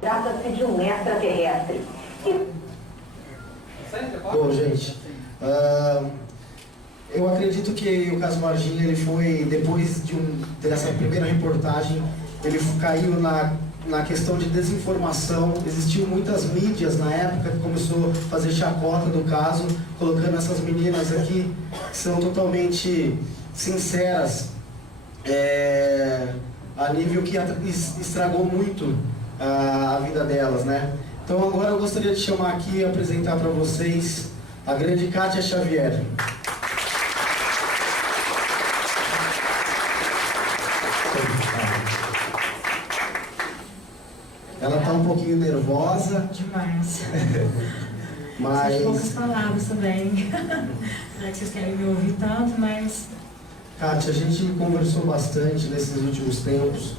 Trata-se de um extraterrestre. Bom, gente, eu acredito que o caso Varginha, ele foi, depois dessa primeira reportagem, ele caiu na questão de desinformação. Existiam muitas mídias na época que começou a fazer chacota do caso, colocando essas meninas aqui, que são totalmente sinceras, a nível que estragou muito a vida delas, né? Então agora eu gostaria de chamar aqui e apresentar para vocês a grande Kátia Xavier. Ela está um pouquinho nervosa. Demais. Mas... poucas palavras também. Não é que vocês querem me ouvir tanto, mas... Kátia, a gente conversou bastante nesses últimos tempos.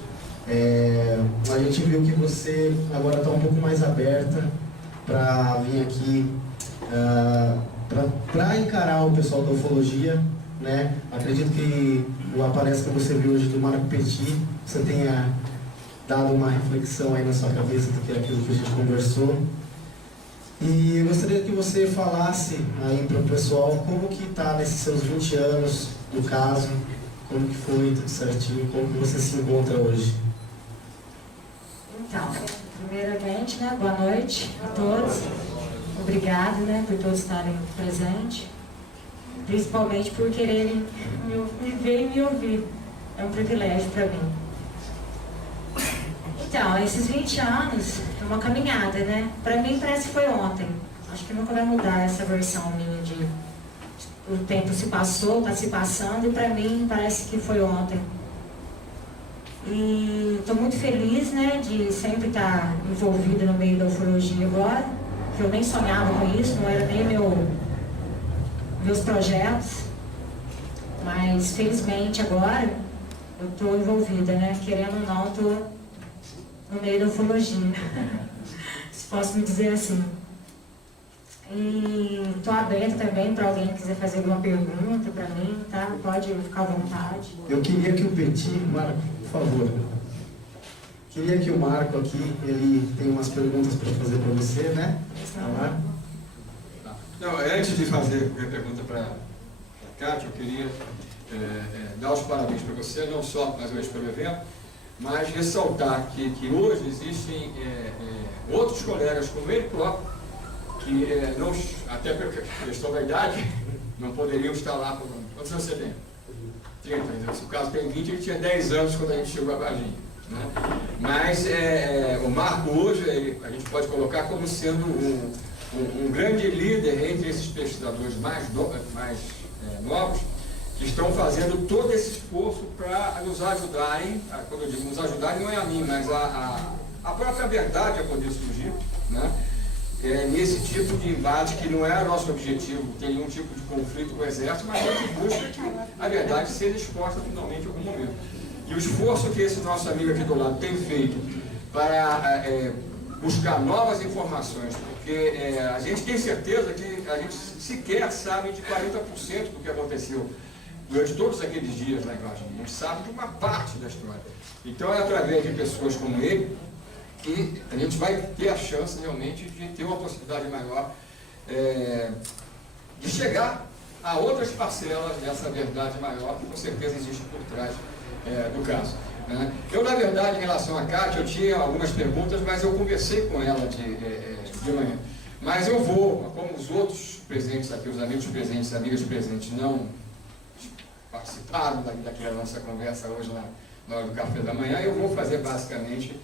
A gente viu que você agora está um pouco mais aberta para vir aqui, para encarar o pessoal da ufologia, né? Acredito que a palestra que você viu hoje do Marco Petit, você tenha dado uma reflexão aí na sua cabeça do que é aquilo que a gente conversou. E eu gostaria que você falasse aí para o pessoal como que está nesses seus 20 anos do caso, como que foi tudo certinho, como que você se encontra hoje. Então, primeiramente, né, boa noite a todos. Obrigado, né, por todos estarem presentes, principalmente por quererem me ver e me ouvir. É um privilégio para mim. Então, esses 20 anos é uma caminhada, né? Para mim parece que foi ontem. Acho que nunca vai mudar essa versão minha de o tempo se passou, está se passando, e para mim parece que foi ontem. E estou muito feliz, né, de sempre estar envolvida no meio da ufologia agora, que eu nem sonhava com isso, não era nem meus projetos, mas felizmente agora eu estou envolvida, né, querendo ou não, estou no meio da ufologia, se posso me dizer assim. E estou aberta também para alguém que quiser fazer alguma pergunta para mim, tá? Pode ficar à vontade. Eu queria que o Petit, Marco, por favor, queria que o Marco aqui, ele tem umas perguntas para fazer para você, né? Não, antes de fazer a pergunta para a Kátia, eu queria dar os parabéns para você, não só mais uma vez pelo evento, mas ressaltar que hoje existem outros colegas como ele próprio, que não, até pela questão da idade, não poderiam estar lá. Quantos anos você tem? 30. Se o caso tem 20, ele tinha 10 anos quando a gente chegou a Varginha, né? Mas o Marco hoje, a gente pode colocar como sendo um grande líder entre esses pesquisadores mais novos, que estão fazendo todo esse esforço para nos ajudarem. Quando eu digo nos ajudarem, não é a mim, mas a própria verdade a poder surgir, né? Nesse tipo de embate que não é nosso objetivo ter nenhum tipo de conflito com o exército, mas a gente busca que a verdade seja exposta finalmente em algum momento. E o esforço que esse nosso amigo aqui do lado tem feito para buscar novas informações, porque a gente tem certeza que a gente sequer sabe de 40% do que aconteceu durante todos aqueles dias lá em Varginha. A gente sabe de uma parte da história. Então é através de pessoas como ele que a gente vai ter a chance realmente de ter uma possibilidade maior de chegar a outras parcelas dessa verdade maior que com certeza existe por trás do caso, né? Eu, na verdade, em relação a Kátia, eu tinha algumas perguntas, mas eu conversei com ela de manhã. Mas eu vou, como os outros presentes aqui, os amigos presentes, amigas presentes, não participaram daquela nossa conversa hoje lá na hora do café da manhã. Eu vou fazer basicamente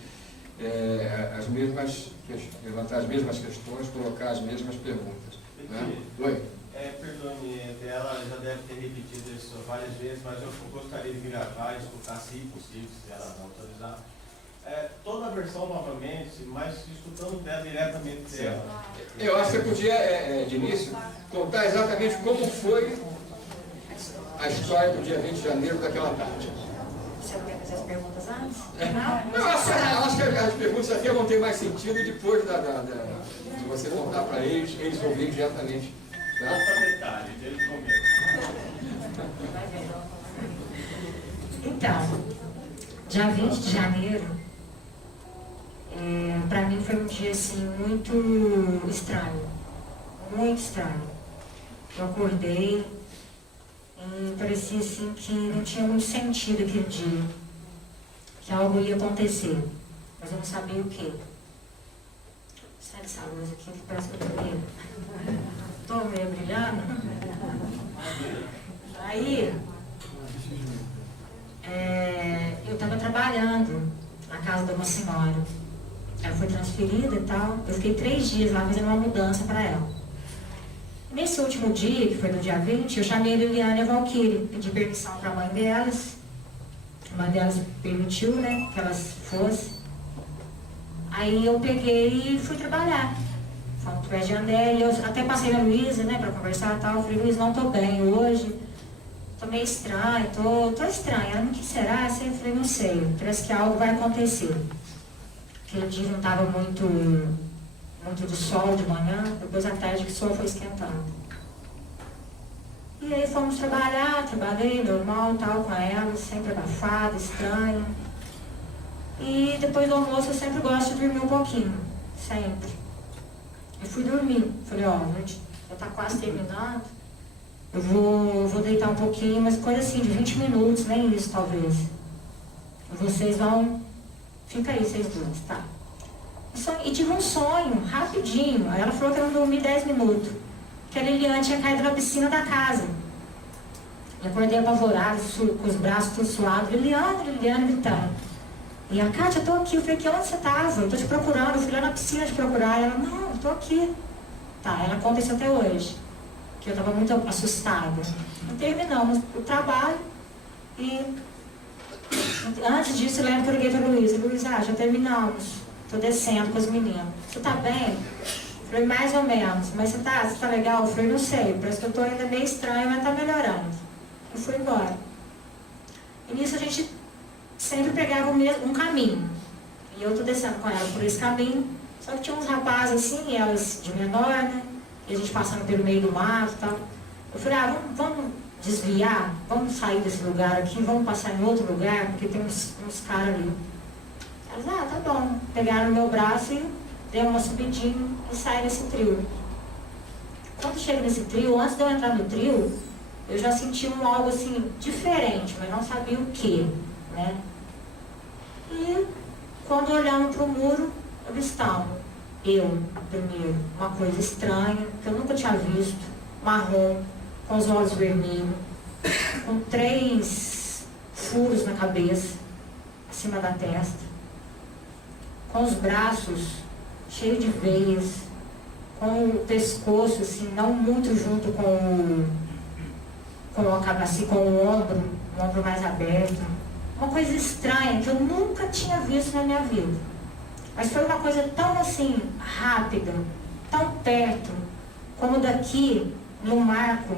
levantar as mesmas questões, colocar as mesmas perguntas. Né? Oi? Perdoe-me, ela já deve ter repetido isso várias vezes, mas eu gostaria de gravar e escutar, se possível, se ela não autorizar. Toda a versão novamente, mas escutando dela diretamente dela. Eu acho que você podia, de início, contar exatamente como foi a história do dia 20 de janeiro daquela tarde. Você não quer fazer as perguntas antes? Não, eu acho que as perguntas aqui vão ter mais sentido depois de você contar para eles ouvirem diretamente. Tá? Conta detalhes, desde o começo. Então, dia 20 de janeiro, para mim foi um dia assim, muito estranho. Muito estranho. Eu acordei e parecia assim que não tinha muito sentido aquele dia. Que algo ia acontecer, mas eu não sabia o quê. Sai dessa luz aqui que parece que eu tô meio... Estou meio brilhando. Aí, eu estava trabalhando na casa de uma senhora. Ela foi transferida e tal. Eu fiquei 3 dias lá fazendo uma mudança para ela. Nesse último dia, que foi no dia 20, eu chamei a Liliane e a Valquíria, pedi permissão para a mãe delas. A mãe delas permitiu, né, que elas fossem. Aí eu peguei e fui trabalhar. Fomos pro de André, eu até passei na Luísa, né, para conversar e tal. Eu falei, Luísa, não tô bem hoje. Tô meio estranha, tô estranha. Ela, o que será? Eu falei, não sei, parece que algo vai acontecer. Aquele dia não estava muito de sol de manhã, depois à tarde que o sol foi esquentando. E aí fomos trabalhar, trabalhei normal, tal, com ela, sempre abafada, estranha. E depois do almoço eu sempre gosto de dormir um pouquinho, sempre. E fui dormir, falei, ó, gente, já tá quase terminando, eu vou deitar um pouquinho, mas coisa assim, de 20 minutos, nem isso talvez. E vocês vão, fica aí vocês duas, tá? E tive um sonho, rapidinho. Aí ela falou que eu não dormi 10 minutos. Que a Liliane tinha caído na piscina da casa. Eu acordei apavorada, com os braços todos suados. Liliane gritando. E a Kátia, eu tô aqui. Eu falei, que onde você tava? Eu tô te procurando. Eu fui lá na piscina te procurar. Ela, não, eu tô aqui. Tá, ela conta isso até hoje. Que eu tava muito assustada. E terminamos o trabalho. E antes disso, eu lembro que eu liguei pra Luísa. Luísa, já terminamos. Tô descendo com os meninos. Você tá bem? Eu falei, mais ou menos. Mas você tá legal? Eu falei, não sei. Parece que eu tô ainda meio estranha, mas tá melhorando. E fui embora. E nisso a gente sempre pegava um caminho. E eu tô descendo com ela por esse caminho. Só que tinha uns rapazes assim, e elas de menor, né? E a gente passando pelo meio do mato e tal. Eu falei, vamos desviar? Vamos sair desse lugar aqui? Vamos passar em outro lugar? Porque tem uns caras ali. Elas, tá bom. Pegaram no meu braço e deu uma subidinha e saí desse trio. Quando chego nesse trio, antes de eu entrar no trio, eu já senti algo assim, diferente, mas não sabia o que, né? E quando olhamos para o muro, avistamos primeiro, uma coisa estranha, que eu nunca tinha visto, marrom, com os olhos vermelhos, com 3 furos na cabeça, acima da testa, com os braços cheios de veias, com o pescoço, assim, não muito junto com o ombro mais aberto. Uma coisa estranha que eu nunca tinha visto na minha vida. Mas foi uma coisa tão assim, rápida, tão perto, como daqui no marco,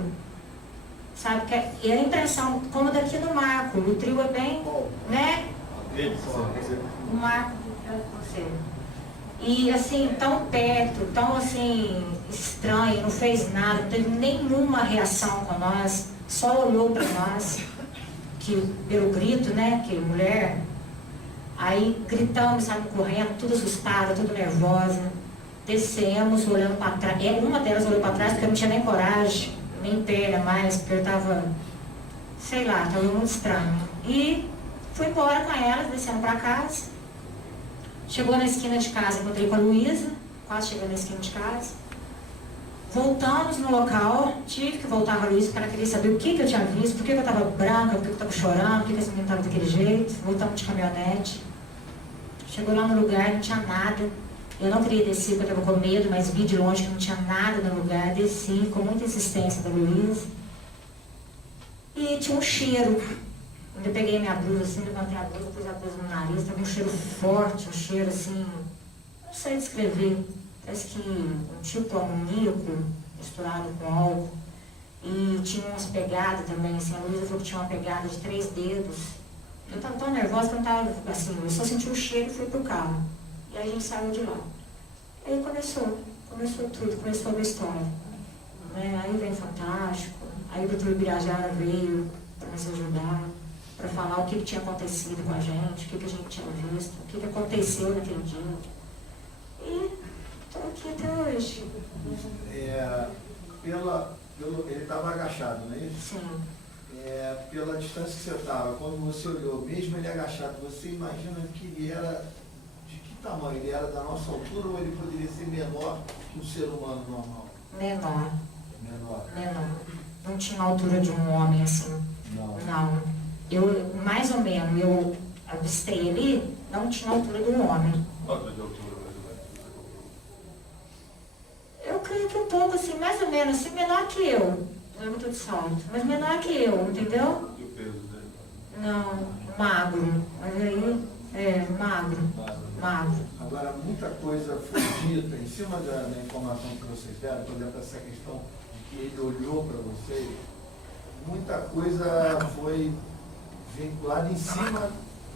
sabe? E a impressão, como daqui no marco, o trio é bem, né? O marco. E assim, tão perto, tão assim, estranho, não fez nada, não teve nenhuma reação com nós, só olhou para nós, pelo grito, né, que mulher. Aí gritamos, saímos correndo, tudo assustada, tudo nervosa. Descemos, olhando para trás. Uma delas olhou para trás porque eu não tinha nem coragem, nem perna mais, porque eu estava, sei lá, estava muito estranho. E fui embora com elas, descendo para casa. Chegou na esquina de casa, encontrei com a Luísa, quase chegando na esquina de casa. Voltamos no local, tive que voltar com a Luísa, porque ela queria saber o que eu tinha visto, por que eu estava branca, por que eu estava chorando, por que essa menina estava daquele jeito. Voltamos de caminhonete. Chegou lá no lugar, não tinha nada. Eu não queria descer porque eu estava com medo, mas vi de longe que não tinha nada no lugar. Desci com muita insistência da Luísa. E tinha um cheiro. Quando eu peguei minha blusa assim, levantei a blusa, pus a blusa no nariz, estava um cheiro forte, um cheiro assim, não sei descrever. Parece que um tipo amoníaco misturado com álcool. E tinha umas pegadas também, assim, a Luísa falou que tinha uma pegada de 3 dedos. Eu estava tão nervosa que eu não estava, assim, eu só senti o cheiro e fui pro carro. E aí a gente saiu de lá. Aí começou tudo, começou a minha história. Né? Aí vem Fantástico, aí o Dr. Ibirajara veio para nos ajudar, para falar o que tinha acontecido com a gente, o que a gente tinha visto, o que aconteceu naquele dia. E estou aqui até hoje. Ele estava agachado, não é isso? Sim. Pela distância que você estava, quando você olhou, mesmo ele agachado, você imagina que ele era de que tamanho? Ele era da nossa altura ou ele poderia ser menor que um ser humano normal? Menor. Menor. Não tinha a altura de um homem assim. Não. Eu, mais ou menos, eu avistei ele, não tinha a altura de um homem. Quanto de altura, mais ou menos? Eu creio que um pouco assim, mais ou menos, assim, menor que eu. Não é muito de salto, mas menor que eu, entendeu? E o peso dele? Não, magro. Mas aí, magro. Agora, muita coisa foi dita em cima da informação que vocês deram, por exemplo, essa questão de que ele olhou para vocês, muita coisa foi vinculada em cima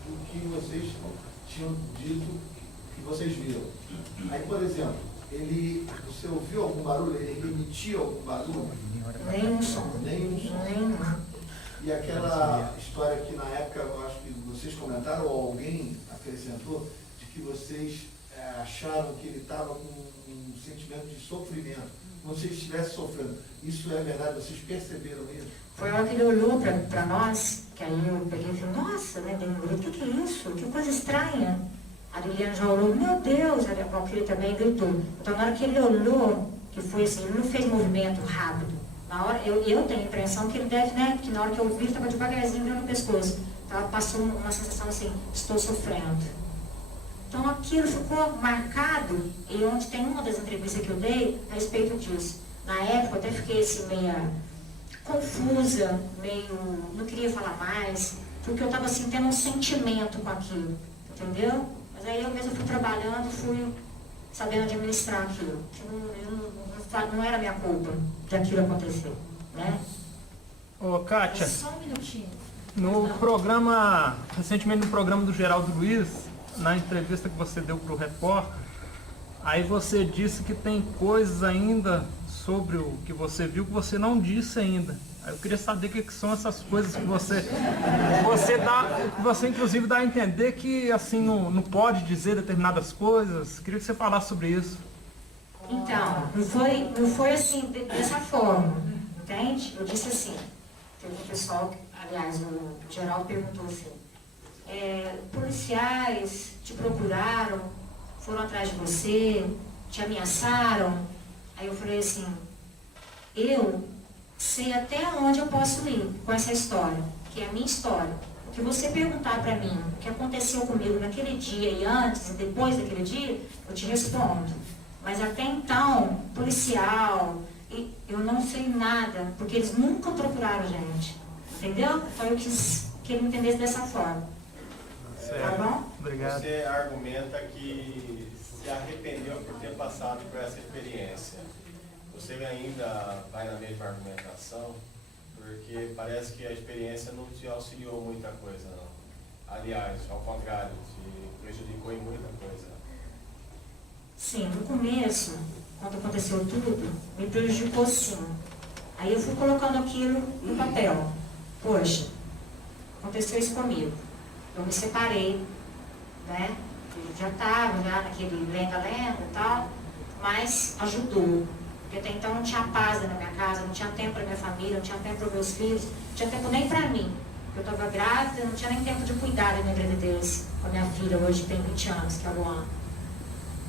do que vocês tinham dito que vocês viram. Aí, por exemplo, você ouviu algum barulho? Ele emitia algum barulho? Nenhum som. Nenhum. E aquela história que na época, eu acho que vocês comentaram, ou alguém acrescentou, de que vocês acharam que ele estava com um sentimento de sofrimento, como se ele estivesse sofrendo. Isso é verdade? Vocês perceberam isso? Foi a hora que ele olhou para nós, que aí eu peguei e falei, nossa, né, dei um grito, o que é isso? Que coisa estranha. A Liliana já olhou, meu Deus, a Valquíria também gritou. Então na hora que ele olhou, que foi assim, ele não fez movimento rápido. Na hora, eu tenho a impressão que ele deve, né, que na hora que eu vi, ele estava devagarzinho no pescoço. Então passou uma sensação assim, estou sofrendo. Então aquilo ficou marcado, e onde tem uma das entrevistas que eu dei a respeito disso. Na época eu até fiquei assim, meio confusa, não queria falar mais, porque eu estava assim, tendo um sentimento com aquilo, entendeu? Mas aí eu mesmo fui trabalhando, fui sabendo administrar aquilo. Não era minha culpa de aquilo acontecer, né? Ô, Kátia, Só um minutinho. no programa, recentemente no programa do Geraldo Luiz, na entrevista que você deu para o repórter, aí você disse que tem coisas ainda sobre o que você viu que você não disse ainda. Aí eu queria saber o que são essas coisas que você inclusive dá a entender que assim não pode dizer determinadas coisas. Queria que você falasse sobre isso. Então, não foi assim, dessa forma, entende? Eu disse assim, teve um pessoal, aliás, o Geraldo perguntou assim, policiais te procuraram, foram atrás de você, te ameaçaram? Aí eu falei assim, eu sei até onde eu posso ir com essa história, que é a minha história. O que você perguntar para mim, o que aconteceu comigo naquele dia e antes e depois daquele dia, eu te respondo. Mas até então, policial, eu não sei nada, porque eles nunca procuraram a gente. Entendeu? Então eu quis que ele entendesse dessa forma. Tá bom? Obrigado. Você argumenta que se arrependeu por ter passado por essa experiência. Você ainda vai na mesma argumentação? Porque parece que a experiência não te auxiliou muita coisa, não. Aliás, ao contrário, te prejudicou em muita coisa. Sim, no começo, quando aconteceu tudo, me prejudicou sim. Aí eu fui colocando aquilo no papel. Poxa, aconteceu isso comigo. Eu me separei, né? Eu já estava naquele lenda-lenda e tal, mas ajudou. Porque até então não tinha paz na minha casa, não tinha tempo para minha família, não tinha tempo para meus filhos, não tinha tempo nem para mim. Eu estava grávida, não tinha nem tempo de cuidar da minha gravidez com a minha filha, hoje tem 20 anos, que é a Luana.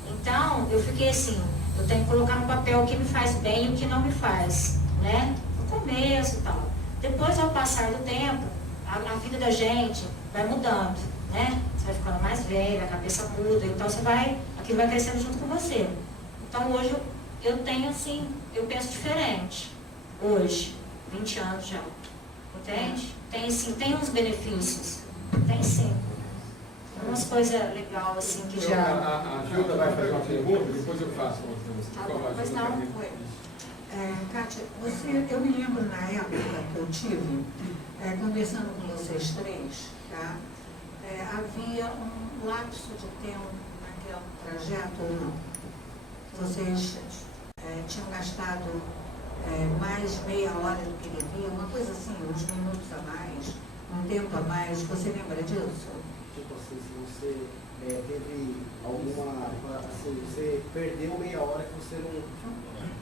Então, eu fiquei assim, eu tenho que colocar no papel o que me faz bem e o que não me faz, né? No começo e tal. Depois, ao passar do tempo, a vida da gente vai mudando, né? Você vai ficando mais velha, a cabeça muda, então aquilo vai crescendo junto com você. Então, hoje, eu tenho assim, eu penso diferente. Hoje, 20 anos já. Entende? Tem sim, tem uns benefícios. Tem sim. Umas coisas legais assim que já. A Gilda vai fazer uma pergunta, depois eu faço outra para você. Tá Qual bom, a pois Gilda não, quer? foi. Kátia, eu me lembro na época que eu tive, conversando com vocês três, tá? Havia um lapso de tempo naquele trajeto ou não? Vocês tinham gastado mais meia hora do que devia, uma coisa assim, uns minutos a mais, um tempo a mais, você lembra disso? Tipo assim, se você teve alguma. Assim, você perdeu meia hora que você não.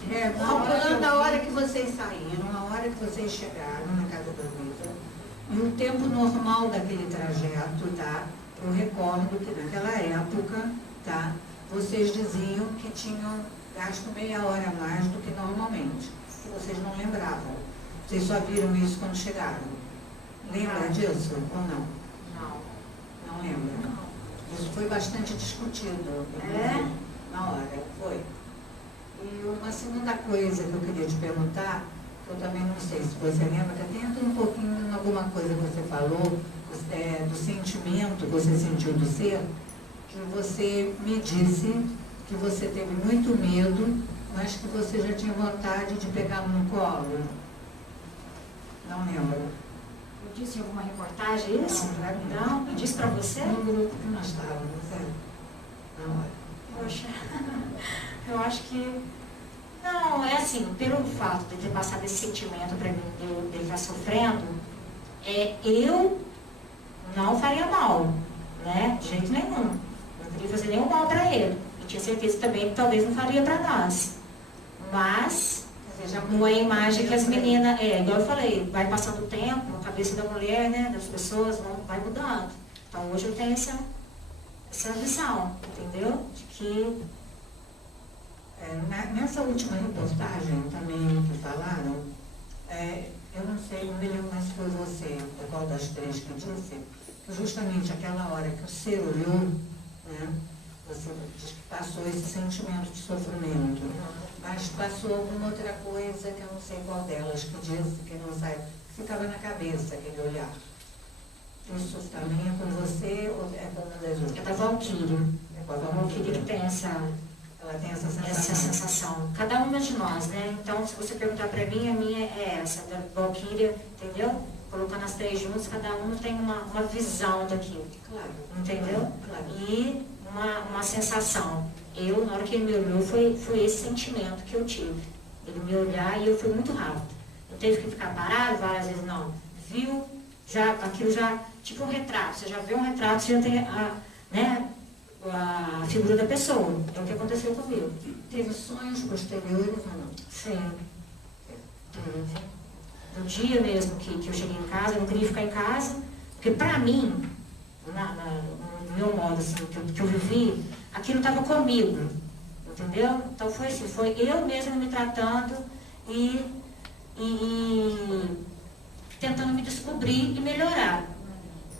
Calculando a hora que vocês saíram, a hora que vocês chegaram na casa da Luísa, e o tempo normal daquele trajeto, tá? Eu recordo que naquela época, tá? Vocês diziam que tinham gasto meia hora a mais do que normalmente, que vocês não lembravam. Vocês só viram isso quando chegaram. Lembra disso ou não? Não. Não lembra? Isso foi bastante discutido. Na hora, foi. E uma segunda coisa que eu queria te perguntar, que eu também não sei se você lembra, que entra um pouquinho em alguma coisa que você falou, do sentimento que você sentiu do ser, que você me disse que você teve muito medo, mas que você já tinha vontade de pegá-lo no colo. Não lembro. Eu disse em alguma reportagem isso? Não, claro que Não? Eu disse pra você? No grupo que nós estávamos, na hora. Poxa, eu acho que. Não, é assim, pelo fato de ter passado esse sentimento pra mim, dele estar sofrendo, eu não faria mal, né? De jeito nenhum. Não queria fazer nenhum mal pra ele. E tinha certeza também que talvez não faria pra nós. Mas, não é a imagem que as meninas. Igual eu falei, vai passando o tempo, a cabeça da mulher, né? Das pessoas, vai mudando. Então hoje eu tenho essa visão, entendeu? De que. Nessa última reportagem também que falaram, eu não sei, não me lembro mais se foi você, qual das três que disse, que justamente aquela hora que o ser olhou, né, você diz que passou esse sentimento de sofrimento, mas passou alguma outra coisa que eu não sei qual delas, que disse que não sai, ficava na cabeça aquele olhar. Isso também é com você ou é com uma das outras? É da Valquíria. É com a Valquíria que tem ela tem essa sensação. Essa sensação. Cada uma de nós, né? Então, se você perguntar pra mim, a minha é essa, da Valquíria, entendeu? Colocando as três juntas, cada uma tem uma visão daquilo. Claro. Entendeu? Claro. E uma sensação. Na hora que ele me olhou, foi esse sentimento que eu tive. Ele me olhar e eu fui muito rápido. Eu teve que ficar parado várias vezes, não. Viu? Aquilo já, tipo um retrato. Você já vê um retrato, você já tem a figura da pessoa. É o que aconteceu comigo. Teve sonhos posteriores ou não? Sim. No dia mesmo que eu cheguei em casa, eu não queria ficar em casa, porque pra mim, no meu modo assim, que eu vivi, aquilo estava comigo, entendeu? Então foi assim, foi eu mesma me tratando e tentando me descobrir e melhorar.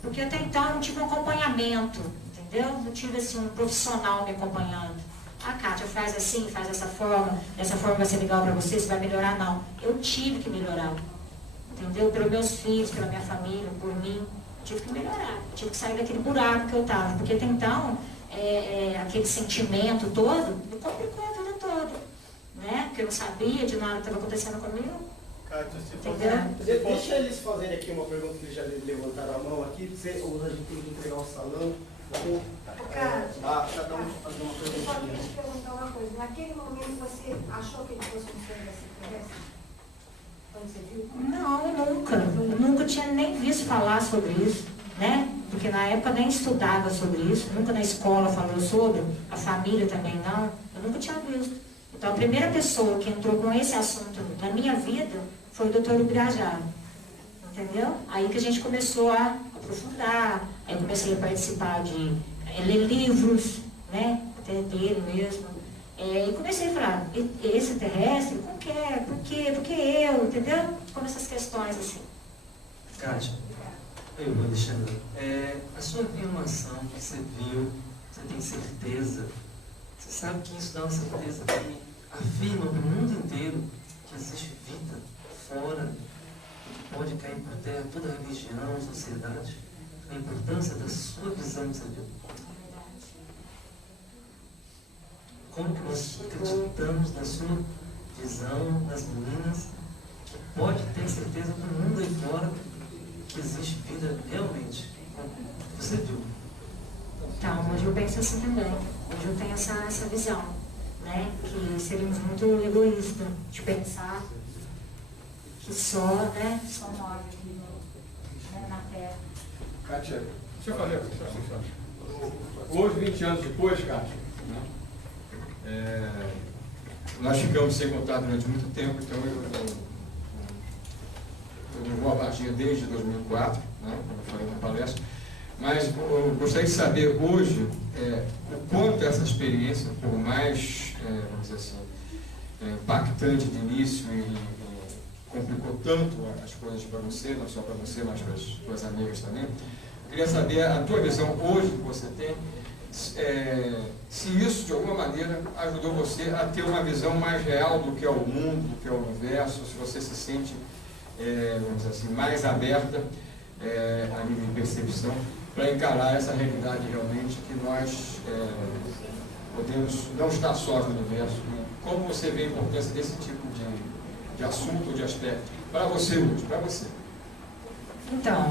Porque até então eu não tive um acompanhamento, entendeu? Não tive assim um profissional me acompanhando. Ah, Kátia, faz assim, faz dessa forma vai ser legal pra você vai melhorar, não. Eu tive que melhorar, entendeu? Pelos meus filhos, pela minha família, por mim, eu tive que melhorar. Eu tive que sair daquele buraco que eu estava, porque até então, aquele sentimento todo, me complicou a vida toda, né? Porque eu não sabia de nada que estava acontecendo comigo. Kátia, se Entendeu? Deixa eles fazerem aqui uma pergunta que eles já levantaram a mão aqui, ou a gente tem que entregar o salão. Cada um fazer uma Eu só perguntinha. queria te perguntar uma coisa. Naquele momento você achou que ele fosse um ser extraterrestre? Quando você viu? Não, nunca. Eu nunca tinha nem visto falar sobre isso, né? Porque na época nem estudava sobre isso, nunca na escola falou sobre, a família também não, eu nunca tinha visto. Então a primeira pessoa que entrou com esse assunto na minha vida foi o Dr. Ubirajara, entendeu? Aí que a gente começou a aprofundar, aí eu comecei a participar de ler livros, né? Até dele mesmo. E comecei a falar, esse terrestre, por quê? Por que eu? Entendeu? Como essas questões assim. Kátia, eu, Alexandre, a sua afirmação que você viu, você tem certeza, você sabe que isso dá uma certeza que afirma para o mundo inteiro que existe vida fora, que pode cair por terra toda religião, sociedade, a importância da sua visão que você viu. Como que nós acreditamos na sua visão, das meninas, que pode ter certeza para o mundo aí fora que existe vida realmente? Você viu? Então, hoje eu penso assim também. Hoje eu tenho essa visão, né? Que seríamos muito egoístas de pensar que só nós aqui, né, na Terra. Kátia, deixa eu fazer hoje, 20 anos depois, Kátia, né? Nós ficamos sem contato durante muito tempo, então eu não vou a Varginha desde 2004, né, como eu falei na palestra, mas eu gostaria de saber hoje o quanto essa experiência, por mais, vamos dizer assim, impactante de início e complicou tanto as coisas para você, não só para você, mas para as suas amigas também. Eu queria saber a tua visão hoje que você tem, se isso de alguma maneira ajudou você a ter uma visão mais real do que é o mundo, do que é o universo, se você se sente, vamos dizer assim, mais aberta a nível de percepção para encarar essa realidade realmente que nós podemos não estar sós no universo. E como você vê a importância desse tipo de assunto, de aspecto, para você hoje, para você? Então,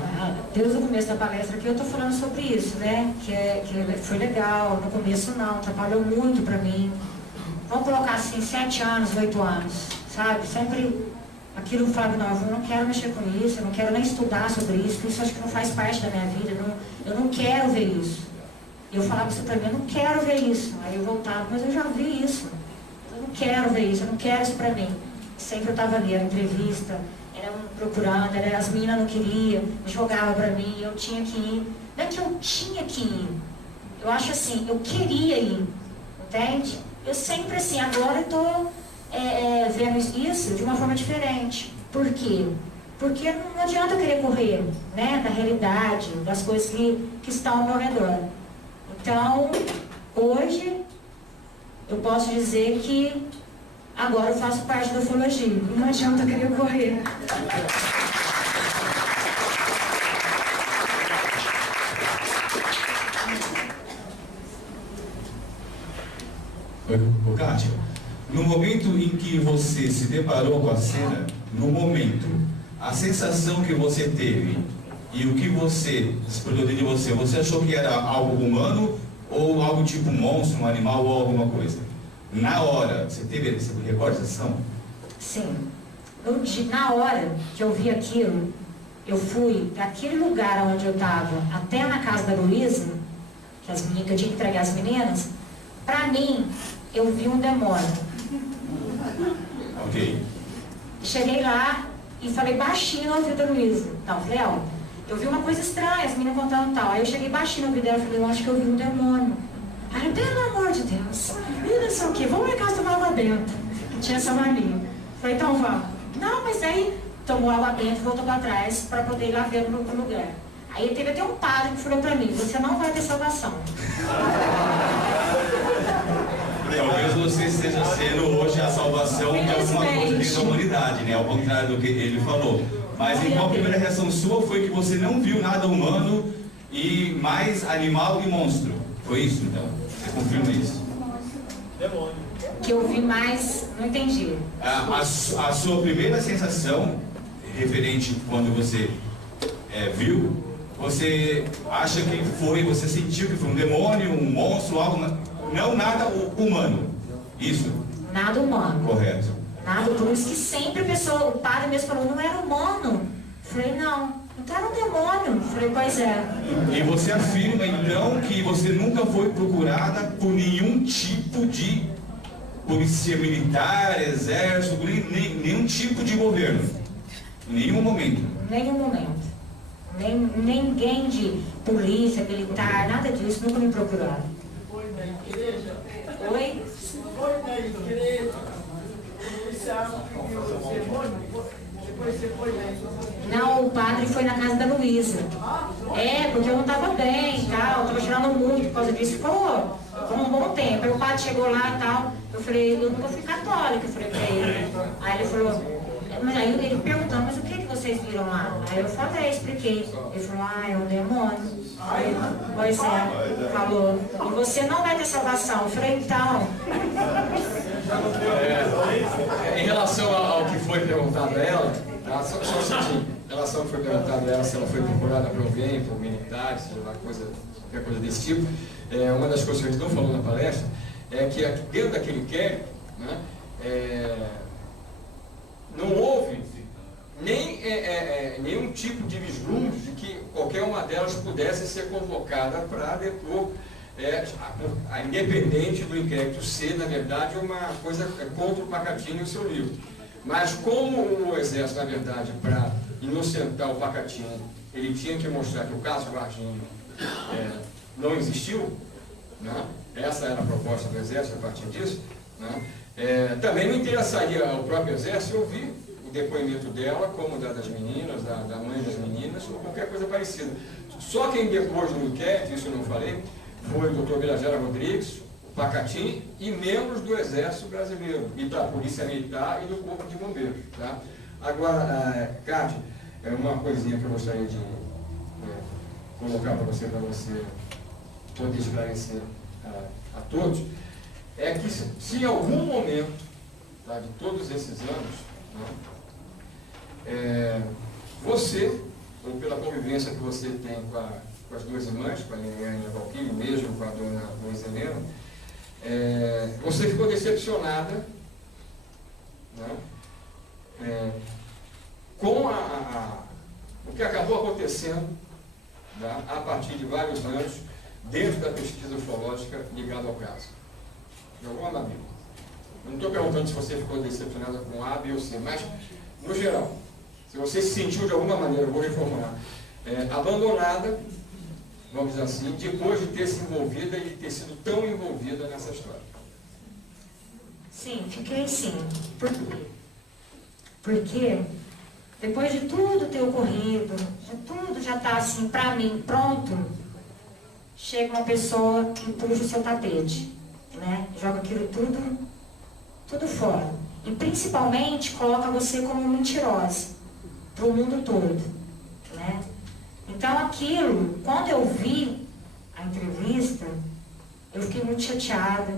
desde o começo da palestra aqui eu estou falando sobre isso, né? Que foi legal, no começo não, atrapalhou muito para mim. Vamos colocar assim, 7 anos, 8 anos, sabe? Sempre aquilo eu falava, não, eu não quero mexer com isso, eu não quero nem estudar sobre isso, isso acho que não faz parte da minha vida, eu não quero ver isso. Eu falava isso para mim, eu não quero ver isso. Aí eu voltava, mas eu já vi isso. Eu não quero ver isso, eu não quero isso para mim. Sempre eu estava ali, era entrevista, era procurando, as meninas não queriam, jogava para mim, eu tinha que ir. Não é que eu tinha que ir, eu acho assim, eu queria ir, entende? Eu sempre assim, agora eu estou vendo isso de uma forma diferente. Por quê? Porque não adianta eu querer correr, né, da realidade, das coisas que estão ao meu redor. Então, hoje, eu posso dizer que agora eu faço parte da ufologia. Não adianta eu querer correr. Ô, Kátia, no momento em que você se deparou com a cena, no momento, a sensação que você teve e o que você explodiu dentro de você achou que era algo humano ou algo tipo um monstro, um animal ou alguma coisa? Na hora, você recorda essa sensação? Sim. Na hora que eu vi aquilo, eu fui daquele lugar onde eu estava até na casa da Luísa, que eu tinha que entregar as meninas, pra mim, eu vi um demônio. Ok. Cheguei lá e falei baixinho no ouvido da Luísa. Não, falei, ó, eu vi uma coisa estranha, as meninas contando tal. Aí eu cheguei baixinho no ouvido dela e falei, eu acho que eu vi um demônio. Aí, pelo amor de Deus, e não sei o que, vamos lá em casa tomar água benta. Tinha essa mania. Falei, então vamos. Não, mas aí tomou água benta e voltou para trás para poder ir lá ver no lugar. Aí teve até um padre que falou para mim, você não vai ter salvação. Talvez você esteja sendo hoje a salvação de alguma coisa da humanidade, né? Ao contrário do que ele falou. Mas então a primeira reação sua foi que você não viu nada humano e mais animal e monstro. Foi isso, então? Você confirma isso? Demônio. Que eu vi mais, não entendi. A sua primeira sensação, referente quando você viu, você acha que foi, você sentiu que foi um demônio, um monstro, algo, não nada humano. Isso? Nada humano. Correto. Nada, por isso que sempre o padre mesmo falou, não era humano. Falei, não. Então era um demônio. Falei, pois é. E você afirma então que você nunca foi procurada por nenhum tipo de polícia militar, exército, nenhum tipo de governo? Em nenhum momento? Nenhum momento. Ninguém de polícia, militar, nada disso, nunca me procuraram. foi na igreja? Oi? Foi na igreja? Você acha que você foi? Depois você foi na igreja? Não, o padre foi na casa da Luísa. É, porque eu não estava bem e tal, eu estava chorando muito por causa disso. Ficou um bom tempo. Aí o padre chegou lá e tal. Eu falei, eu nunca fui católica, eu falei pra ele. Aí ele falou, mas aí ele perguntou, mas o que vocês viram lá? Aí eu falei, expliquei. Ele falou, é um demônio. Aí, pois é, falou, e você não vai ter salvação. Eu falei, então. Em relação ao que foi perguntado a ela, tá? Só um instantinho, em relação ao que foi perguntado a ela, se ela foi procurada por alguém, por militares, qualquer coisa desse tipo, uma das coisas que a gente não falou na palestra é que dentro daquele inquérito, né, não houve nenhum tipo de vislumbre de que qualquer uma delas pudesse ser convocada para depor, independente do inquérito ser, na verdade, uma coisa contra o Pacatini e o seu livro. Mas como o Exército, na verdade, para inocentar o Pacatini, ele tinha que mostrar que o caso Varginha não existiu, né? Essa era a proposta do Exército a partir disso, né? Também me interessaria ao próprio Exército ouvir o depoimento dela, como das meninas, da mãe das meninas, ou qualquer coisa parecida. Só quem depois no inquérito, isso eu não falei, foi o Dr. Birajara Rodrigues, o Pacatini e membros do Exército Brasileiro, e da Polícia Militar e do Corpo de Bombeiros. Tá? Agora, Cátia, uma coisinha que eu gostaria de colocar para você poder esclarecer a todos, é que se em algum momento, tá, de todos esses anos, né, você, ou pela convivência que você tem com as duas irmãs, com a Liliane e a Valquíria, mesmo com a dona Luiz Helena, você ficou decepcionada, né, com o que acabou acontecendo, tá, a partir de vários anos dentro da pesquisa ufológica ligada ao caso. De alguma maneira. Eu não estou perguntando se você ficou decepcionada com A, B ou C, mas, no geral, se você se sentiu de alguma maneira, eu vou reformular, abandonada, vamos dizer assim, depois de ter se envolvida e ter sido tão envolvida nessa história. Sim, fiquei sim. Por quê? Porque depois de tudo ter ocorrido, de tudo já está assim, para mim, pronto, chega uma pessoa que puxa o seu tapete, né? Joga aquilo tudo fora. E principalmente coloca você como mentirosa para o mundo todo, né? Então aquilo, quando eu vi a entrevista, eu fiquei muito chateada,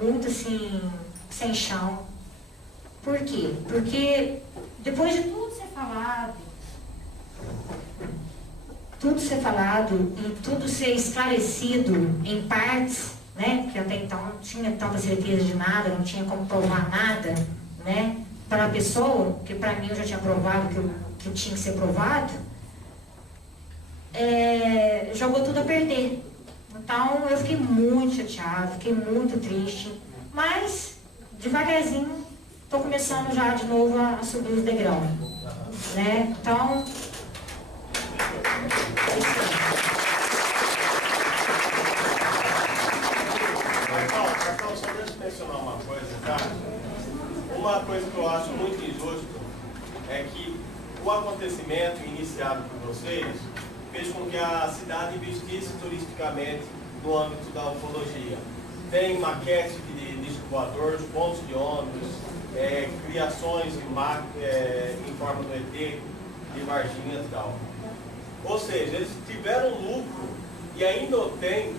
muito assim, sem chão. Por quê? Porque depois de tudo ser falado e tudo ser esclarecido em partes, né? Porque até então não tinha tanta certeza de nada, não tinha como provar nada, né? Para a pessoa, que para mim eu já tinha provado que tinha que ser provado, jogou tudo a perder. Então eu fiquei muito chateada, fiquei muito triste, mas devagarzinho estou começando já de novo a subir os degraus, né? Então, Marcão, só deixa eu mencionar uma coisa, cara. Uma coisa que eu acho muito injusto é que o acontecimento iniciado por vocês fez com que a cidade investisse turisticamente no âmbito da ufologia. Tem maquete de disco voador, pontos de ônibus, criações em forma do ET, de Varginha e tal. Ou seja, eles tiveram lucro e ainda o têm,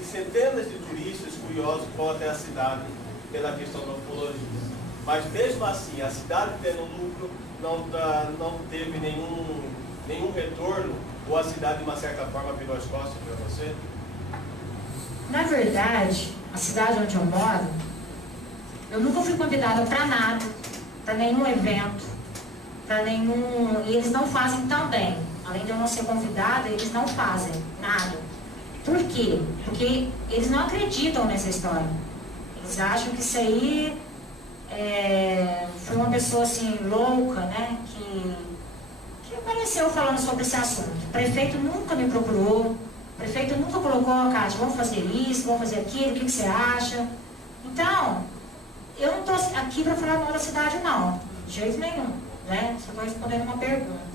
e centenas de turistas curiosos vão até a cidade pela questão da ufologia. Mas mesmo assim, a cidade tendo lucro não teve nenhum retorno, ou a cidade de uma certa forma virou as costas para você? na verdade, a cidade onde eu moro, eu nunca fui convidada para nada, para nenhum evento, e eles não fazem também. Além de eu não ser convidada, eles não fazem nada. Por quê? Porque eles não acreditam nessa história. Eles acham que isso aí foi uma pessoa assim, louca, né? Que apareceu falando sobre esse assunto. O prefeito nunca me procurou, o prefeito nunca colocou colocou, Kátia, vamos fazer isso, vamos fazer aquilo, o que você acha? Então, eu não estou aqui para falar mal da cidade, não, de jeito nenhum, né? Só estou respondendo uma pergunta.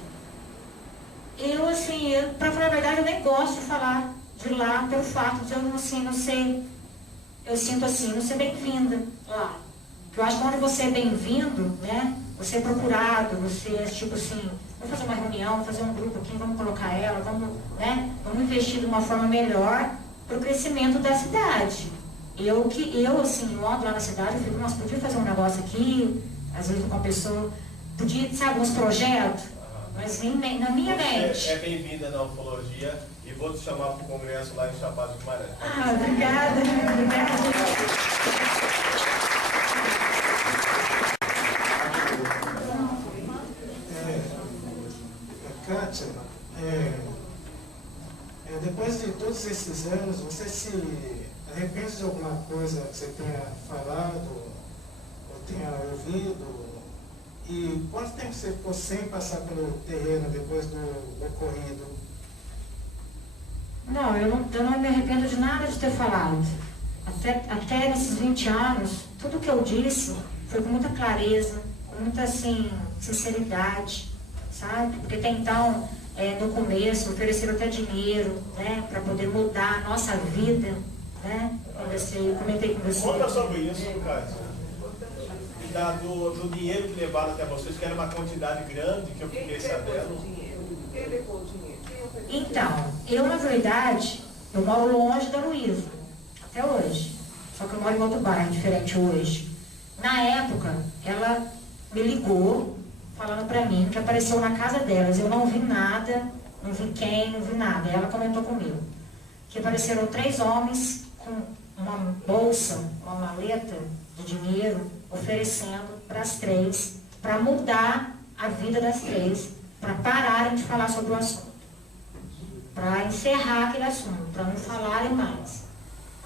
Eu, assim, para falar a verdade, eu nem gosto de falar de lá pelo fato de eu, assim, não ser, eu sinto assim, não ser bem-vinda lá. Eu acho que quando você é bem-vindo, né? Você é procurado, você é tipo assim, vamos fazer uma reunião, vamos fazer um grupo aqui, vamos colocar ela, vamos, né? Vamos investir de uma forma melhor para o crescimento da cidade. Eu, assim, eu ando lá na cidade, eu fico, nossa, podia fazer um negócio aqui, às vezes com uma pessoa, podia, sabe, uns projetos, mas na minha mente. Você é bem-vinda na ufologia e vou te chamar para o congresso lá em Chapada de Guimarães. Ah, obrigada, obrigada. Kátia, depois de todos esses anos, você se arrepende de alguma coisa que você tenha falado ou tenha ouvido? E quanto tempo você ficou sem passar pelo terreno depois do ocorrido? Não, eu não me arrependo de nada de ter falado. Até nesses 20 anos, tudo que eu disse foi com muita clareza, com muita, assim, sinceridade, sabe? Porque até então, no começo, ofereceram até dinheiro, né? Para poder mudar a nossa vida, né? Eu comentei com você. Conta sobre isso, Kátia. Do dinheiro que levaram até vocês, que era uma quantidade grande, que eu fiquei sabendo. Quem levou o dinheiro? Então, eu, na verdade, eu moro longe da Luísa, até hoje. Só que eu moro em outro bairro, diferente hoje. Na época, ela me ligou, falando pra mim que apareceu na casa delas. Eu não vi nada, não vi quem, não vi nada. Ela comentou comigo que apareceram 3 homens com uma bolsa, uma maleta de dinheiro, oferecendo para as 3, para mudar a vida das 3, para pararem de falar sobre o assunto, para encerrar aquele assunto, para não falarem mais.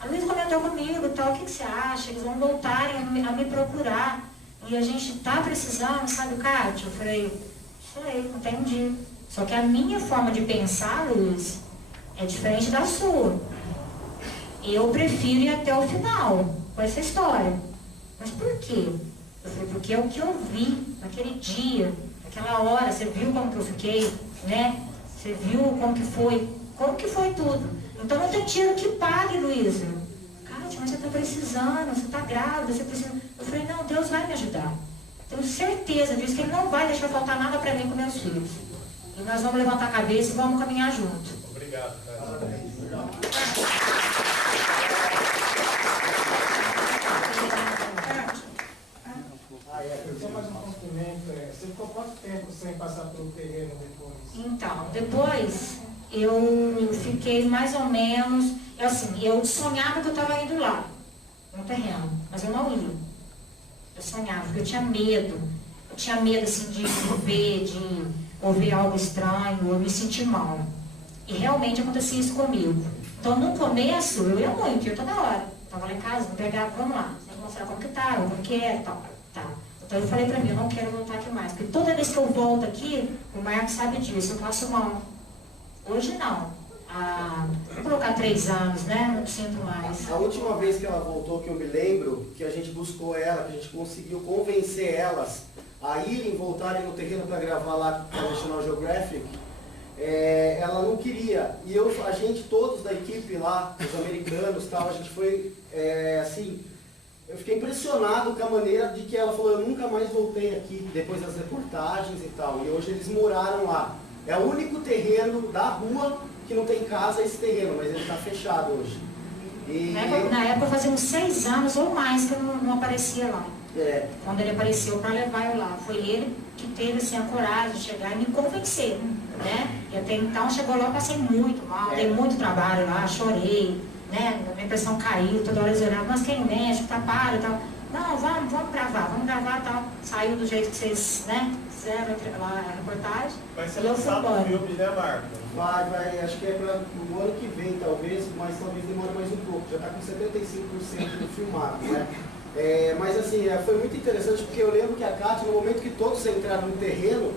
A Luísa comentou comigo, tal, o que você acha? Eles vão voltarem a me procurar e a gente está precisando, sabe, Kátia? Eu falei, sei, entendi. Só que a minha forma de pensar, Luiz, é diferente da sua. Eu prefiro ir até o final com essa história. Mas por quê? Eu falei, porque é o que eu vi naquele dia, naquela hora. Você viu como que eu fiquei, né? Você viu como que foi tudo. Então não tem tiro que pague, Luísa. Kátia, mas você está precisando, você está grávida, você precisa... Eu falei, não, Deus vai me ajudar. Tenho certeza disso, que Ele não vai deixar faltar nada para mim com meus filhos. E nós vamos levantar a cabeça e vamos caminhar junto. Obrigado, Kátia. Só mais um cumprimento. Você ficou quanto tempo sem passar pelo terreno depois? Então, depois eu fiquei mais ou menos, assim, eu sonhava que eu estava indo lá, no terreno, mas eu não ia. Eu sonhava, porque eu tinha medo. Eu tinha medo, assim, de ver, de ouvir algo estranho, eu me sentir mal. E realmente acontecia isso comigo. Então, no começo, eu ia muito, eu toda hora. Estava lá em casa, me pegava, vamos lá, tem que mostrar como que tá, como que é, tal. Tá. Então eu falei pra mim, eu não quero voltar aqui mais. Porque toda vez que eu volto aqui, o Marcos sabe disso, eu passo mal. Hoje não. Vou colocar 3 anos, né? Não sinto mais. A última vez que ela voltou, que eu me lembro, que a gente buscou ela, que a gente conseguiu convencer elas a irem, voltarem no terreno para gravar lá com o National Geographic, ela não queria. E a gente, todos da equipe lá, os americanos e tal, a gente foi, assim... Eu fiquei impressionado com a maneira de que ela falou, eu nunca mais voltei aqui, depois das reportagens e tal. E hoje eles moraram lá. É o único terreno da rua que não tem casa, esse terreno, mas ele está fechado hoje. E na época fazia uns 6 anos ou mais que eu não aparecia lá. Quando ele apareceu para levar eu lá. Foi ele que teve assim, a coragem de chegar e me convencer. Né? E até então chegou lá, eu passei muito mal, dei muito trabalho lá, chorei. Né? Minha pressão caiu, toda hora eles olhavam, mas quem mexe, para e tal. Não, vamos gravar e tal. Saiu do jeito que vocês, né, fizeram lá a reportagem. Vai ser lançado um filme, né, Marco? Vai, acho que é para o ano que vem, talvez, mas talvez demore mais um pouco. Já está com 75% do filmado, né? Mas assim, foi muito interessante porque eu lembro que a Kátia, no momento que todos entraram no terreno,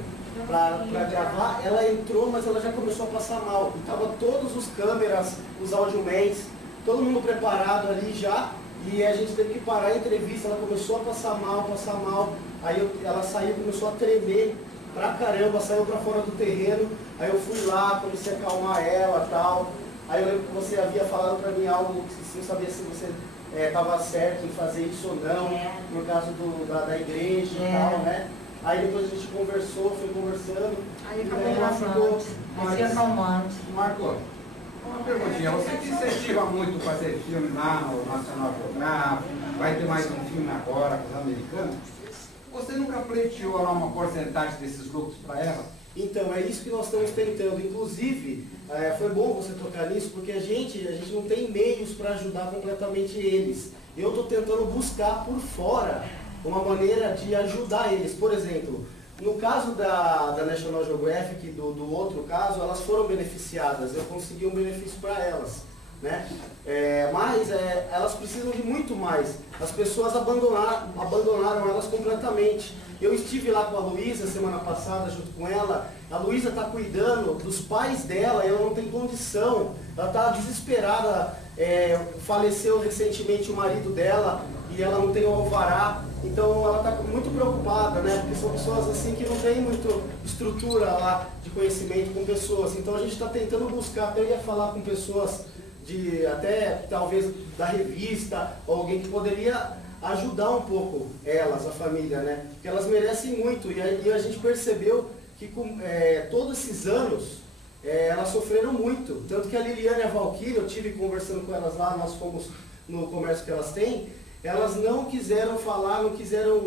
para gravar, ela entrou, mas ela já começou a passar mal. E tava todos os câmeras, os audiomans, todo mundo preparado ali já, e a gente teve que parar a entrevista, ela começou a passar mal, aí ela saiu, começou a tremer pra caramba, saiu pra fora do terreno, aí eu fui lá, comecei a acalmar ela e tal, aí eu lembro que você havia falado pra mim algo, que eu sabia se você estava certo em fazer isso ou não, no caso da igreja e tal, né? Aí depois a gente conversou, foi conversando, aí ela ficou acalmando. Marco, uma perguntinha, você que incentiva muito fazer filme lá no National Geographic, vai ter mais um filme agora com os americanos, você nunca pleiteou lá uma porcentagem desses lucros para ela? Então, é isso que nós estamos tentando. Inclusive, foi bom você tocar nisso, porque a gente não tem meios para ajudar completamente eles. Eu estou tentando buscar por fora uma maneira de ajudar eles. Por exemplo, no caso da National Geographic, do outro caso, elas foram beneficiadas. Eu consegui um benefício para elas, né? Mas elas precisam de muito mais. As pessoas abandonaram elas completamente. Eu estive lá com a Luísa semana passada junto com ela. A Luísa está cuidando dos pais dela, ela não tem condição. Ela está desesperada. Faleceu recentemente o marido dela e ela não tem o alvará. Então ela está muito preocupada, né? Porque são pessoas assim que não tem muito estrutura lá de conhecimento com pessoas. Então a gente está tentando buscar, até eu ia falar com pessoas até talvez da revista, ou alguém que poderia ajudar um pouco elas, a família, né? Porque elas merecem muito. E a gente percebeu que com todos esses anos elas sofreram muito. Tanto que a Liliane e a Valquíria, eu tive conversando com elas lá, nós fomos no comércio que elas têm, elas não quiseram falar, não quiseram,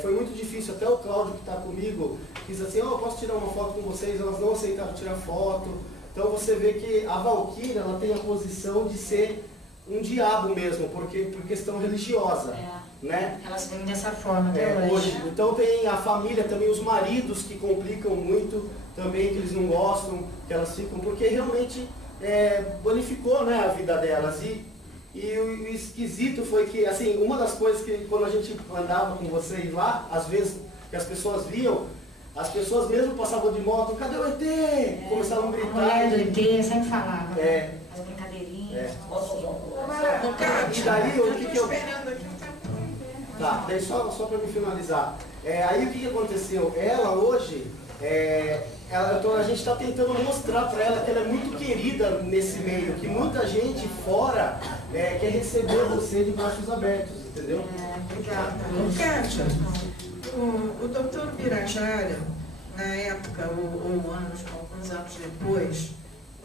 foi muito difícil. Até o Cláudio que está comigo quis assim, eu posso tirar uma foto com vocês, elas não aceitaram tirar foto. Então você vê que a Valquíria, ela tem a posição de ser um diabo mesmo, por questão religiosa, né? Elas vêm dessa forma até hoje. Então tem a família também, os maridos que complicam muito também, que eles não gostam, que elas ficam, porque realmente bonificou, né, a vida delas. E o esquisito foi que, assim, uma das coisas que quando a gente andava com vocês lá, às vezes que as pessoas viam, as pessoas mesmo passavam de moto, cadê o ET? Começavam a gritar. A mulher do ET sempre falava, as brincadeirinhas. E daí, o que eu... Tá, daí só para me finalizar. Aí o que aconteceu? Ela hoje, a gente está tentando mostrar para ela que ela é muito querida nesse meio, que muita gente fora quer receber você de braços abertos, entendeu? Obrigada. Kátia, o doutor Birajara, na época, ou alguns anos depois,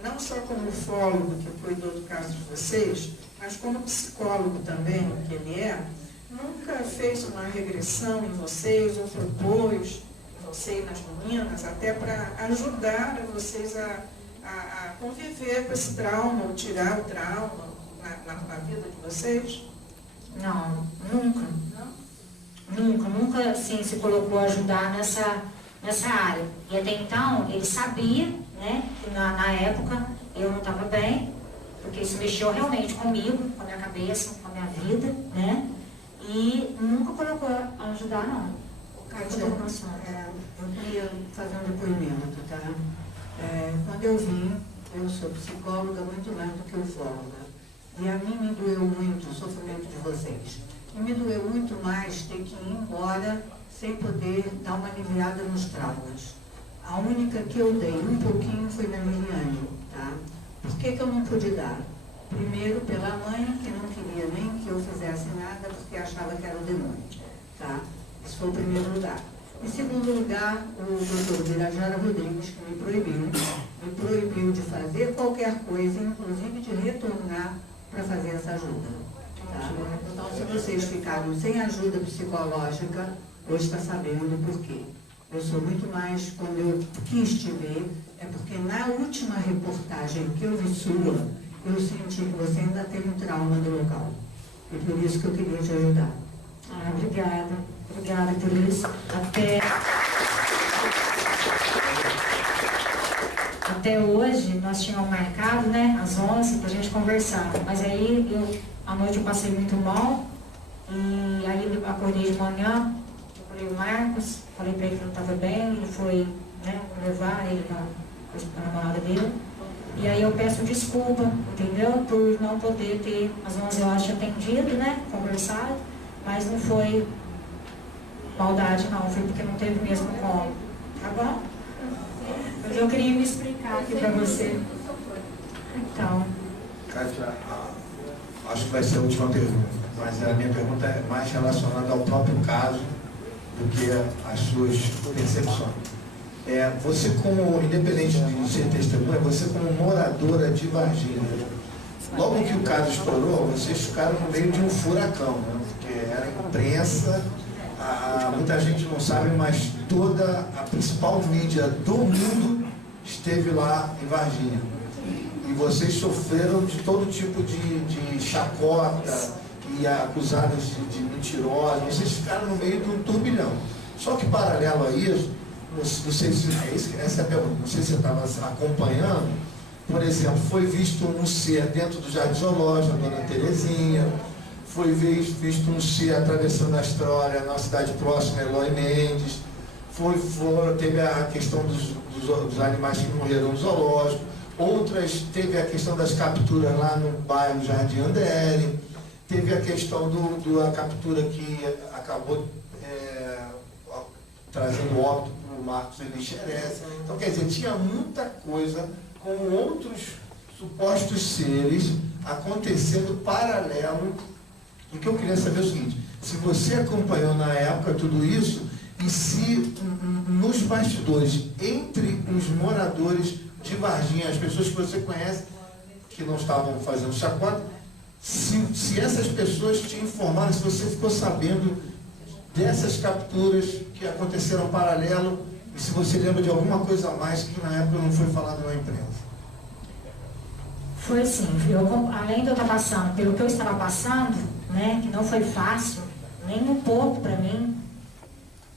não só como ufólogo que cuidou do caso de vocês, mas como psicólogo também, que ele nunca fez uma regressão em vocês, ou propôs em você e nas meninas, até para ajudar vocês a conviver com esse trauma, ou tirar o trauma na vida de vocês? Não, nunca. Nunca assim, se colocou a ajudar nessa área. E até então, ele sabia, né, que na época eu não estava bem, porque isso mexeu realmente comigo, com a minha cabeça, com a minha vida, né? E nunca colocou a ajudar, não. Kátia, eu queria fazer um depoimento, tá? Quando eu vim, eu sou psicóloga muito mais do que ufóloga. E a mim me doeu muito o sofrimento de vocês. E me doeu muito mais ter que ir embora sem poder dar uma aliviada nos traumas. A única que eu dei um pouquinho foi na Liliane, tá? Por que eu não pude dar? Primeiro, pela mãe, que não queria nem que eu fizesse nada, porque achava que era o demônio, tá? Esse foi o primeiro lugar. Em segundo lugar, o doutor Birajara Rodrigues, que me proibiu de fazer qualquer coisa, inclusive de retornar para fazer essa ajuda. Tá? Então, se vocês ficaram sem ajuda psicológica, hoje está sabendo por quê. Eu sou muito mais, quando eu quis te ver, é porque na última reportagem que eu vi sua, eu senti que você ainda tem um trauma do local. E por isso que eu queria te ajudar. Obrigada por isso. Até hoje nós tínhamos marcado, né, às 11 para a gente conversar. Mas aí à noite eu passei muito mal e aí eu acordei de manhã, falei o Marcos, falei para ele que não estava bem, ele foi, né, levar ele para a namorada dele. E aí eu peço desculpa, entendeu? Por não poder ter às 11 horas atendido, né? Conversado, mas não foi maldade não, foi porque não teve mesmo como. Tá bom? Mas eu queria me explicar aqui para você. Então. Kátia, acho que vai ser a última pergunta, mas a minha pergunta é mais relacionada ao próprio caso do que às suas percepções. Você como, independente de ser testemunha, você como moradora de Varginha, logo que o caso estourou, vocês ficaram no meio de um furacão, né? Porque era imprensa, muita gente não sabe, mas toda a principal mídia do mundo esteve lá em Varginha. E vocês sofreram de todo tipo de chacota e acusados de mentirosos, vocês ficaram no meio de um turbilhão. Só que paralelo a isso, essa é a pergunta, não sei se você estava acompanhando, por exemplo, foi visto um ser dentro do Jardim Zoológico, a Dona Terezinha, foi visto um ser atravessando a História na cidade próxima, Eloy Mendes, teve a questão dos animais que morreram no zoológico, outras teve a questão das capturas lá no bairro Jardim Andere, teve a questão da captura que acabou trazendo óbito para o Marcos Elixerez. Então, quer dizer, tinha muita coisa com outros supostos seres acontecendo paralelo. O que eu queria saber é o seguinte, se você acompanhou na época tudo isso, e se nos bastidores, entre os moradores de Varginha, as pessoas que você conhece, que não estavam fazendo chacota, se essas pessoas te informaram, se você ficou sabendo dessas capturas que aconteceram paralelo, e se você lembra de alguma coisa a mais que na época não foi falado na imprensa. Foi assim, além de eu estar passando pelo que eu estava passando, né, que não foi fácil, nem um pouco para mim,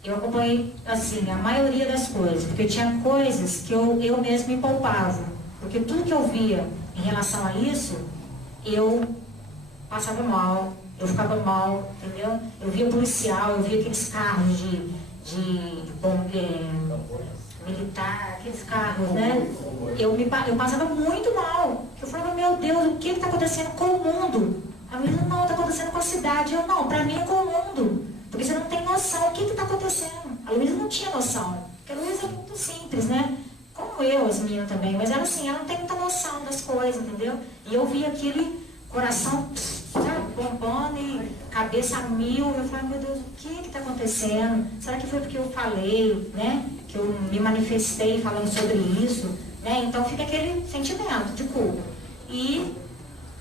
eu acompanhei, assim, a maioria das coisas, porque tinha coisas que eu mesmo me poupava, porque tudo que eu via em relação a isso, eu passava mal, eu ficava mal, entendeu? Eu via policial, eu via aqueles carros de militar, aqueles carros, né? Eu passava muito mal. Eu falava, meu Deus, o que está acontecendo com o mundo? A menina, não, está acontecendo com a cidade. Eu, não, para mim é com o mundo. Porque você não tem noção, o que está acontecendo? A Luísa não tinha noção. Porque a Luísa é muito simples, né? Como eu, as meninas também. Mas ela, assim, ela não tem muita noção das coisas, entendeu? E eu via aquele coração, sabe, bombando e cabeça a mil. Eu falei, meu Deus, o que está acontecendo? Será que foi porque eu falei, né? Que eu me manifestei falando sobre isso, né? Então fica aquele sentimento de culpa. E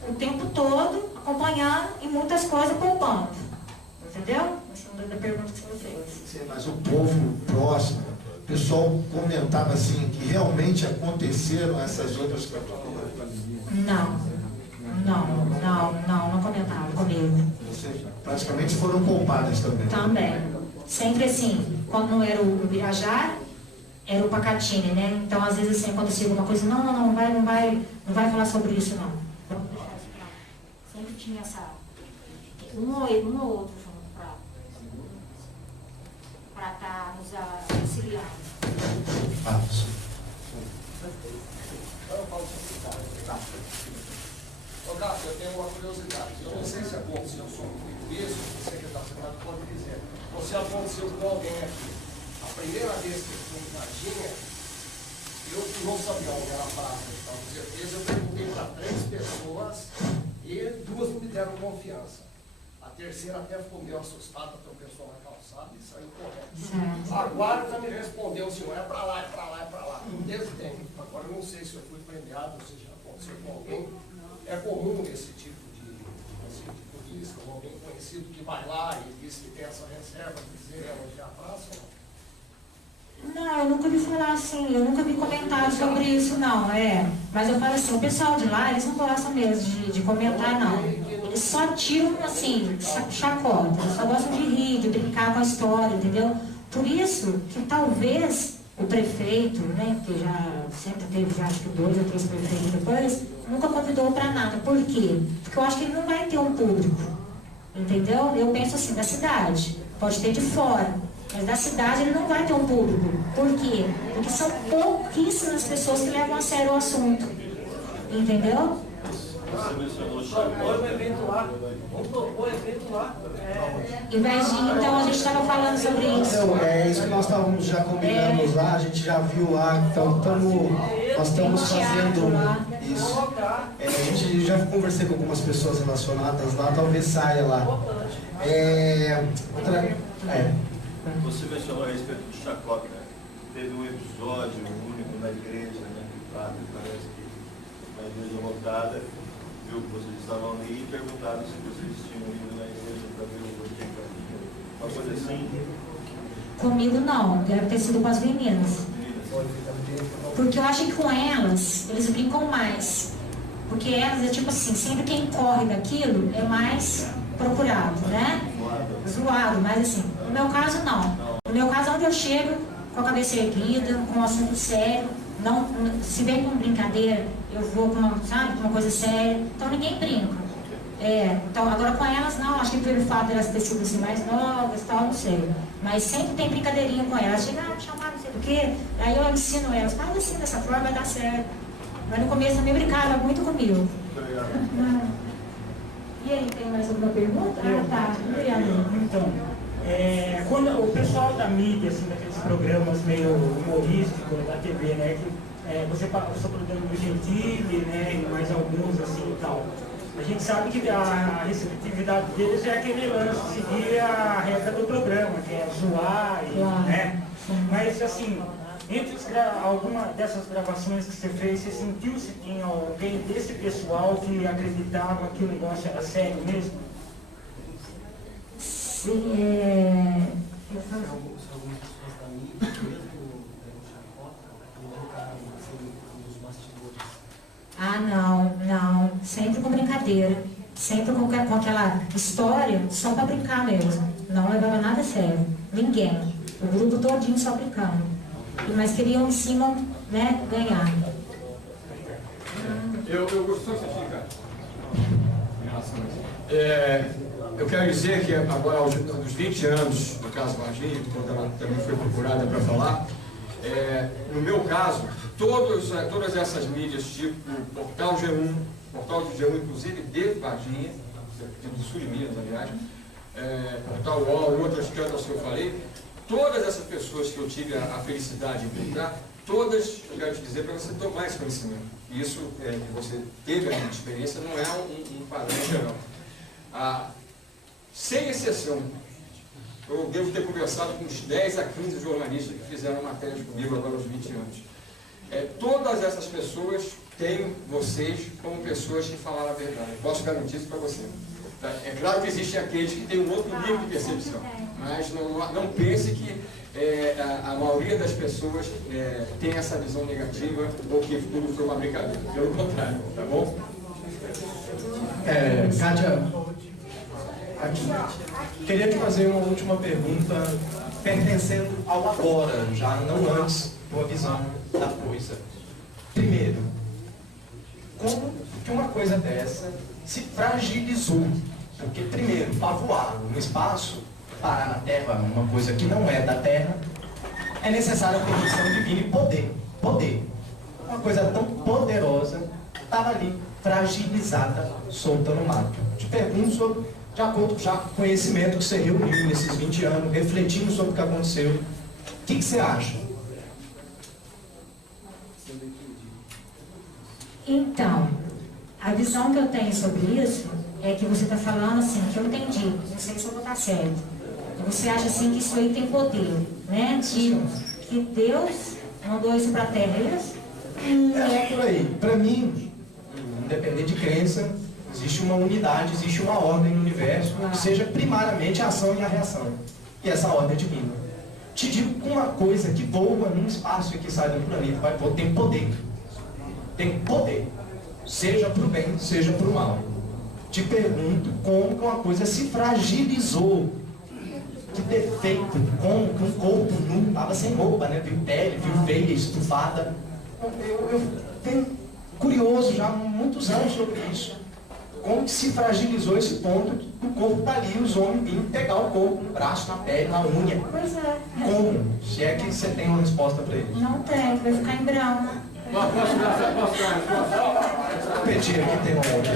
o tempo todo acompanhando e muitas coisas poupando. Entendeu? Essa é a pergunta que você fez. Mas o povo próximo, o pessoal comentava assim, que realmente aconteceram essas outras capturas? Não comentava comigo. Vocês praticamente foram poupadas também. Também. Sempre assim, quando não era o Birajara, era o Pacatini, né? Então, às vezes, assim, acontecia alguma coisa, não vai falar sobre isso, não. Vamos deixar isso pra lá. Sempre tinha essa... Um ou outro junto para estar nos auxiliando. Ô, Cássio, eu tenho uma curiosidade. Eu não sei se aconteceu só comigo isso, você que está sentado pode dizer. Ou se aconteceu com alguém aqui. A primeira vez que eu fui em Varginha, eu não sabia onde era a praça, então, com certeza. Eu perguntei para 3 pessoas e 2 me deram confiança. A terceira até ficou meio assustada, tem um pessoal na calçada e saiu correto. A guarda me respondeu, senhor, é para lá, é para lá, é para lá. Desde tempo. Agora eu não sei se eu fui premiado, ou se já aconteceu com alguém. É comum esse tipo de isso, com alguém conhecido que vai lá e diz que tem essa reserva, dizer onde é a praça? Não, eu nunca vi falar assim, eu nunca vi comentário sobre isso, não, Mas eu falo assim, o pessoal de lá, eles não gostam mesmo de comentar, não. Eles só tiram, assim, chacota, eles só gostam de rir, de brincar com a história, entendeu? Por isso que talvez o prefeito, né, que já sempre teve, já acho que 2 ou 3 prefeitos depois, nunca convidou para nada. Por quê? Porque eu acho que ele não vai ter um público, entendeu? Eu penso assim, da cidade, pode ter de fora, Mas da cidade ele não vai ter um público. Por quê? Porque são pouquíssimas pessoas que levam a sério o assunto. Entendeu? Propõe o evento lá. Vamos propor o evento lá. Em vez de, então a gente estava falando sobre isso. Então, é isso que nós estávamos já combinando lá, a gente já viu lá, então nós estamos fazendo isso. A gente já conversei com algumas pessoas relacionadas lá, talvez saia lá. Você mencionou a respeito do Chacota. Teve um episódio único na igreja, né? Que o padre parece que na igreja lotada viu que vocês estavam ali e perguntaram se vocês tinham ido na igreja para ver o Boticadinho. Uma coisa assim? Comigo não, deve ter sido com as meninas. Porque eu acho que com elas, eles brincam mais. Porque elas é tipo assim, sempre quem corre daquilo é mais procurado, né? Zoado, mas assim, no meu caso não. No meu caso, onde eu chego com a cabeça erguida, com um assunto sério, não, se vem com brincadeira, eu vou com uma coisa séria, então ninguém brinca. Então agora com elas não, acho que pelo fato de elas terem sido assim, mais novas, tal, não sei. Mas sempre tem brincadeirinha com elas, chega a chamar não sei do quê, aí eu ensino elas, faz assim dessa forma, vai dar certo. Mas no começo também brincava muito comigo. E aí, tem mais alguma pergunta? Tá. Então, quando o pessoal da mídia, assim, daqueles programas meio humorísticos da TV, né, que você passou pelo Danilo Gentili, né, e mais alguns, assim, e tal. A gente sabe que a receptividade deles é aquele lance, seguir a regra do programa, que é zoar, né? Mas, assim, entre alguma dessas gravações que você fez, você sentiu se tinha alguém desse pessoal que acreditava que o negócio era sério mesmo? Sim, não. Sempre com brincadeira. Sempre com aquela história só para brincar mesmo. Não levava nada a sério. Ninguém. O grupo todinho só brincando. Mas queriam em cima, né, ganhar. Eu gostou dessa dica. Eu quero dizer que agora, aos 20 anos do caso Varginha, quando ela também foi procurada para falar, no meu caso, todas essas mídias, tipo Portal G1, Portal de G1, inclusive de Varginha, do sul de Minas, aliás, Portal UOL e outras tantas que eu falei, todas essas pessoas que eu tive a felicidade de encontrar, todas, eu quero te dizer, para você tomar esse conhecimento. Isso que você teve a experiência não é um padrão geral. Sem exceção, eu devo ter conversado com uns 10 a 15 jornalistas que fizeram matérias comigo agora aos 20 anos. Todas essas pessoas têm vocês como pessoas que falaram a verdade. Posso garantir isso para você. É claro que existem aqueles que têm um outro nível de percepção, mas não pense que a maioria das pessoas tem essa visão negativa ou que tudo foi uma brincadeira. Pelo contrário, tá bom? Kátia, queria te fazer uma última pergunta pertencendo ao agora, já não antes, tua visão da coisa. Primeiro, como que uma coisa dessa se fragilizou? Porque, primeiro, para voar no espaço, parar na Terra, uma coisa que não é da Terra, é necessária a permissão divina e poder. Poder. Uma coisa tão poderosa estava ali, fragilizada, solta no mato. Te pergunto sobre, de acordo já com o conhecimento que você reuniu nesses 20 anos, refletindo sobre o que aconteceu, o que você acha? Então, a visão que eu tenho sobre isso é que você está falando assim, que eu entendi, não sei se eu vou estar certo. Você acha assim que isso aí tem poder, né? Que Deus mandou isso para a Terra, é isso? É por aí. Para mim, independente de crença, existe uma unidade, existe uma ordem no universo, que seja primariamente a ação e a reação. E essa ordem é divina. Te digo que uma coisa que voa num espaço e que sai do planeta tem poder. Tem poder. Seja para o bem, seja para o mal. Te pergunto como que uma coisa se fragilizou. Que defeito, como que um corpo nu, estava sem roupa, né? Viu pele, viu veia estufada. Eu tenho curioso já há muitos anos sobre isso. como que se fragilizou esse ponto do corpo tá ali, os homens vindo pegar o corpo no braço, na pele, na unha. Pois é. Como? Se é que você tem uma resposta para ele. Não tem, vai ficar em branco. Posso dar a resposta? Vou pedir aqui, tem uma outra.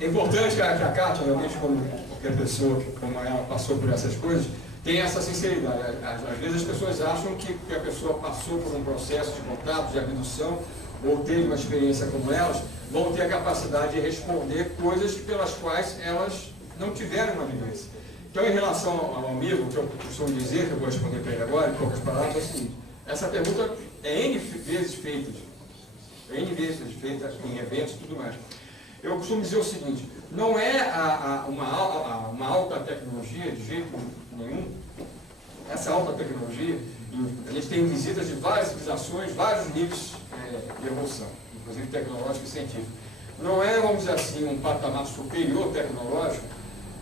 É importante que a Kátia, realmente, como qualquer pessoa que, como ela, passou por essas coisas, tenha essa sinceridade. Às vezes as pessoas acham que a pessoa passou por um processo de contato, de abdução, ou teve uma experiência como elas, vão ter a capacidade de responder coisas pelas quais elas não tiveram uma vivência. Então, em relação ao amigo, que eu costumo dizer, que eu vou responder para ele agora, em poucas palavras, é o seguinte: essa pergunta é N vezes feita em eventos e tudo mais. Eu costumo dizer o seguinte: não é uma alta tecnologia, de jeito nenhum. Essa alta tecnologia, a gente tem visitas de várias civilizações, vários níveis de evolução, inclusive tecnológico e científico. Não é, vamos dizer assim, um patamar superior tecnológico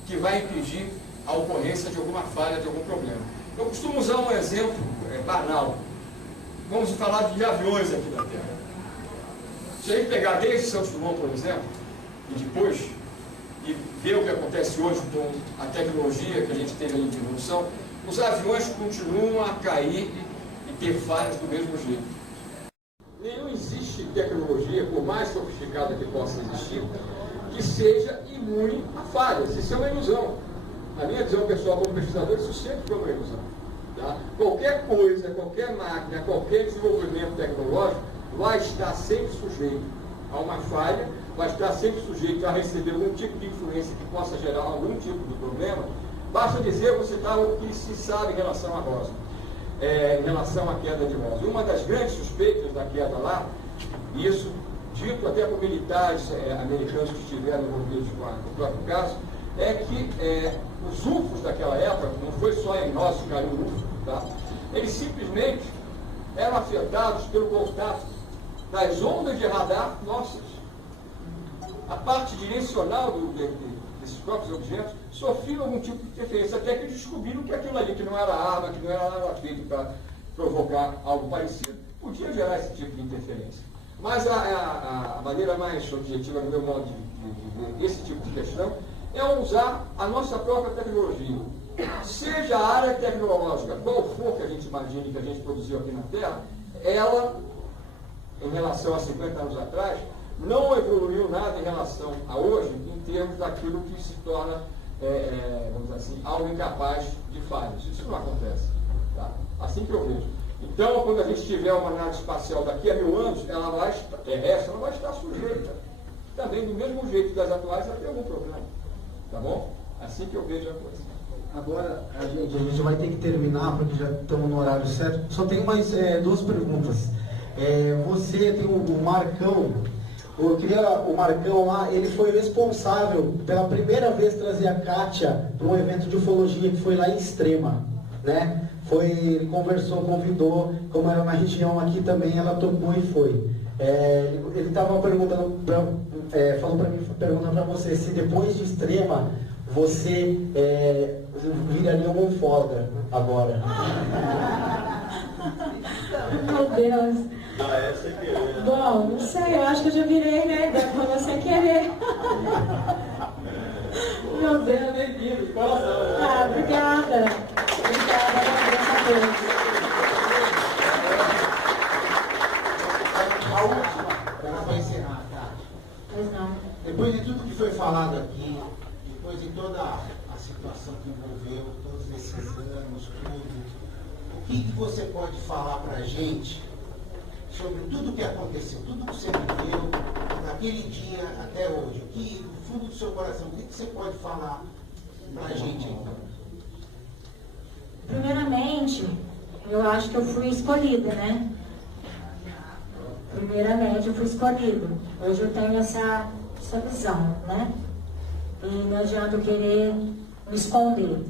que vai impedir a ocorrência de alguma falha, de algum problema. Eu costumo usar um exemplo banal. Vamos falar de aviões aqui na Terra. Se a gente pegar desde Santos Dumont, por exemplo, e depois, e ver o que acontece hoje com a tecnologia que a gente teve ali de evolução, os aviões continuam a cair e ter falhas do mesmo jeito. Não existe tecnologia, por mais sofisticada que possa existir, que seja imune a falhas. Isso é uma ilusão. Na minha visão pessoal como pesquisador, isso sempre foi uma ilusão. Tá? Qualquer coisa, qualquer máquina, qualquer desenvolvimento tecnológico vai estar sempre sujeito a uma falha, vai estar sempre sujeito a receber algum tipo de influência que possa gerar algum tipo de problema. Basta dizer, vou citar o que se sabe em relação a Roswell, em relação à queda de Roswell. Uma das grandes suspeitas da queda lá, e isso dito até por militares americanos que estiveram envolvidos com o próprio caso, é que os UFOs daquela época, não foi só em Roswell que caiu um UFO, tá? Eles simplesmente eram afetados pelo contato das ondas de radar nossas. A parte direcional desses próprios objetos sofriam algum tipo de interferência, até que descobriram que aquilo ali, que não era arma, que não era nada feito para provocar algo parecido, podia gerar esse tipo de interferência. Mas a maneira mais objetiva, no meu modo de ver esse tipo de questão, é usar a nossa própria tecnologia. Seja a área tecnológica, qual for que a gente imagine que a gente produziu aqui na Terra, ela, em relação a 50 anos atrás, não evoluiu nada em relação a hoje, em termos daquilo que se torna, vamos dizer assim, algo incapaz de falhas. Isso não acontece. Tá? Assim que eu vejo. Então, quando a gente tiver uma nave espacial daqui a 1000 anos, ela vai estar sujeita, também do mesmo jeito das atuais, a ter algum problema. Tá bom? Assim que eu vejo a coisa. Agora, a gente vai ter que terminar, porque já estamos no horário certo. Só tem mais duas perguntas. Você tem o Marcão. O Marcão lá, ele foi responsável pela primeira vez trazer a Kátia para um evento de ufologia que foi lá em Extrema, né? Ele conversou, convidou, como era na região aqui também, ela topou e foi. Ele estava perguntando, falou para mim, perguntando para você se depois de Extrema você viraria uma ufóloga agora. Meu Deus. Bom, não sei, eu acho que eu já virei, né? Dá pra você querer. Meu Deus, bem-vindo. Obrigada. Obrigada, agradeço a todos. A última, para encerrar, tá? Pois não. Depois de tudo que foi falado aqui, depois de toda a situação que envolveu, todos esses anos, tudo, o que você pode falar para a gente sobre tudo que aconteceu, tudo que você viveu naquele dia até hoje? O que, no fundo do seu coração, o que você pode falar para a gente então? Primeiramente, eu acho que eu fui escolhida, né? Primeiramente, eu fui escolhida. Hoje eu tenho essa visão, né? E não adianta eu querer me esconder.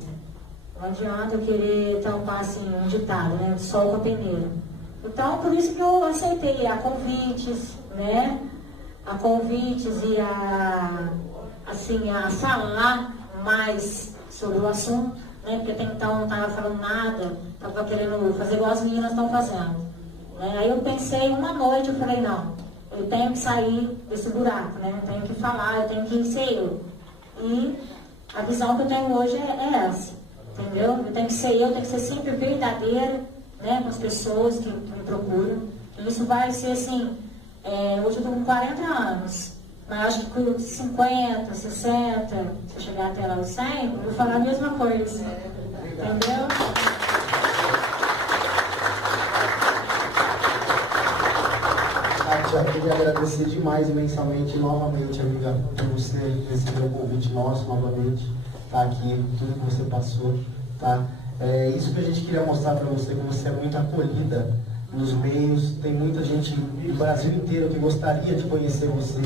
Não adianta eu querer tampar assim um ditado, né? Sol com a peneira. Então, por isso que eu aceitei a convites, né? A convites e a falar mais sobre o assunto, né? Porque até então não estava falando nada, estava querendo fazer igual as meninas estão fazendo. Né? Aí eu pensei uma noite, eu falei, não, eu tenho que sair desse buraco, né? Eu tenho que falar, eu tenho que ser eu. E a visão que eu tenho hoje é essa, entendeu? Eu tenho que ser eu, tenho que ser sempre verdadeira, né, com as pessoas que me procuram. E isso vai ser assim, hoje eu estou com 40 anos, mas acho que com 50, 60, se eu chegar até lá aos 100, eu vou falar a mesma coisa, entendeu? Já queria agradecer demais, imensamente, novamente, amiga, por você receber o convite nosso novamente, tá aqui, tudo que você passou, tá? É isso que a gente queria mostrar para você, que você é muito acolhida nos meios, tem muita gente do Brasil inteiro que gostaria de conhecer você,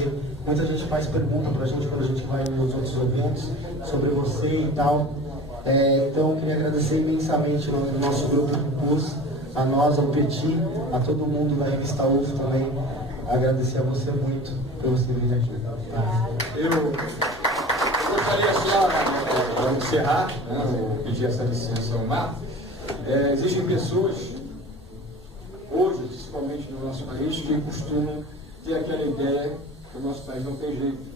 muita gente faz pergunta pra gente quando a gente vai nos outros eventos sobre você e tal. Então, eu queria agradecer imensamente ao nosso grupo PUS, a nós, ao Petit, a todo mundo da revista UF também. Agradecer a você muito por você vir aqui. Tá? Eu gostaria só, para encerrar, né, vou pedir essa licença ao Marco. Existem pessoas, hoje, principalmente no nosso país, que costumam ter aquela ideia que o nosso país não tem jeito,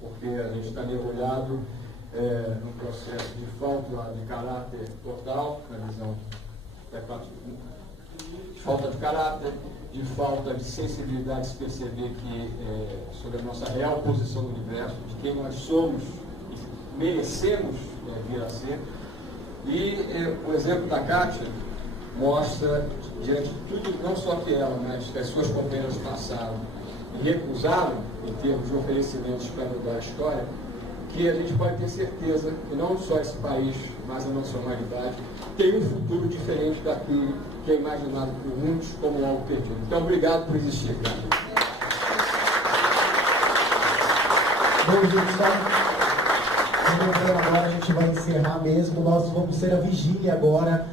porque a gente está mergulhado num processo de falta de caráter total, na visão de falta de caráter, de falta de sensibilidade, de se perceber que sobre a nossa real posição no universo, de quem nós somos e merecemos vir a ser. E o exemplo da Kátia mostra, diante de tudo, não só que ela, mas que as suas companheiras passaram e recusaram, em termos de oferecimentos para mudar a história, que a gente pode ter certeza que não só esse país, mas a nossa humanidade, tem um futuro diferente daquilo que é imaginado por muitos como algo perdido. Então, obrigado por existir, cara. Bom, gente, agora a gente vai encerrar mesmo. Nós vamos ter a vigília agora.